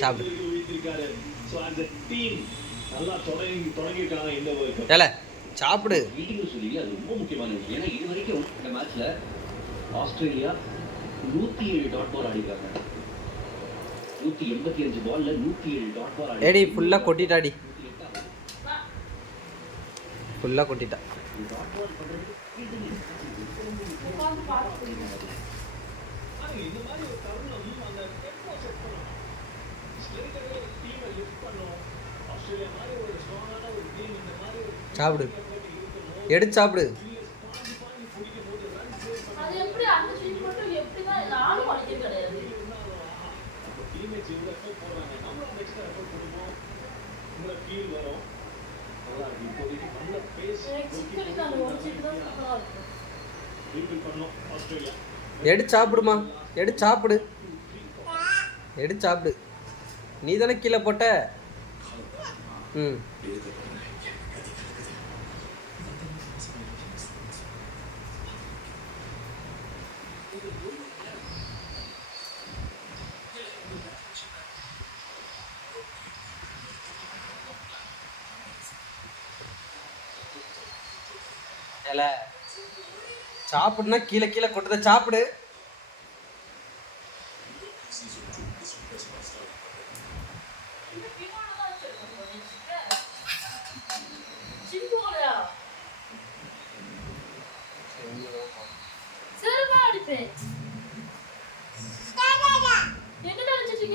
சாப்பிடு சாப்பிடு. ரொம்ப முக்கியமான விஷயம். ஏன்னா இது வரைக்கும் இந்த மேட்ச்ல ஆஸ்திரேலியா 107 டாட் பால் ஆடிருக்காங்க. 185 பால்ல 107 டாட் பால் ஆடி. ஏடி ஃபுல்லா கொட்டிட்டாடி. ஃபுல்லா கொட்டிட்டா. டாட் பால் பண்றது உட்கார்ந்து பாத்து இந்த மாதிரி ஒரு தருணம் அந்த டெம்போ செட் பண்ணணும். ஸ்ட்ரைக்கரே டீமை லிஃப்ட் பண்ணணும். ஆஸ்திரேலியா மாதிரி ஒரு ஸ்ட்ராங்கான ஒரு டீம் இந்த மாதிரி சாப்பிடு. எடுத்து சாப்பிடு. அது எப்படி அந்த ஷீட் மட்டும் எப்படி தான் நானும் படிக்க கிடையாது. டீமேட்ஸ் இவ்வளோ எஃபர்ட் போடுறாங்க, நம்மளும் எக்ஸ்ட்ரா எஃபர்ட் போடுவோம், உங்களுக்கு ஃபீல் வரும். அதான் இப்போதைக்கு நல்ல பேஸ் சிக்கனுக்கு அந்த ஒரு சீட் தான் சூப்பராக இருக்கும். ரீபில் பண்ணோம் ஆஸ்திரேலியா. எடுத்து சாப்பிடுமா, எடுத்து சாப்பிடு, எடுத்து சாப்பிடு. நீ தானே கீழே போட்ட. ம் சாப்பிடுனா கீழே கீழே கொட்டதை சாப்பிடு.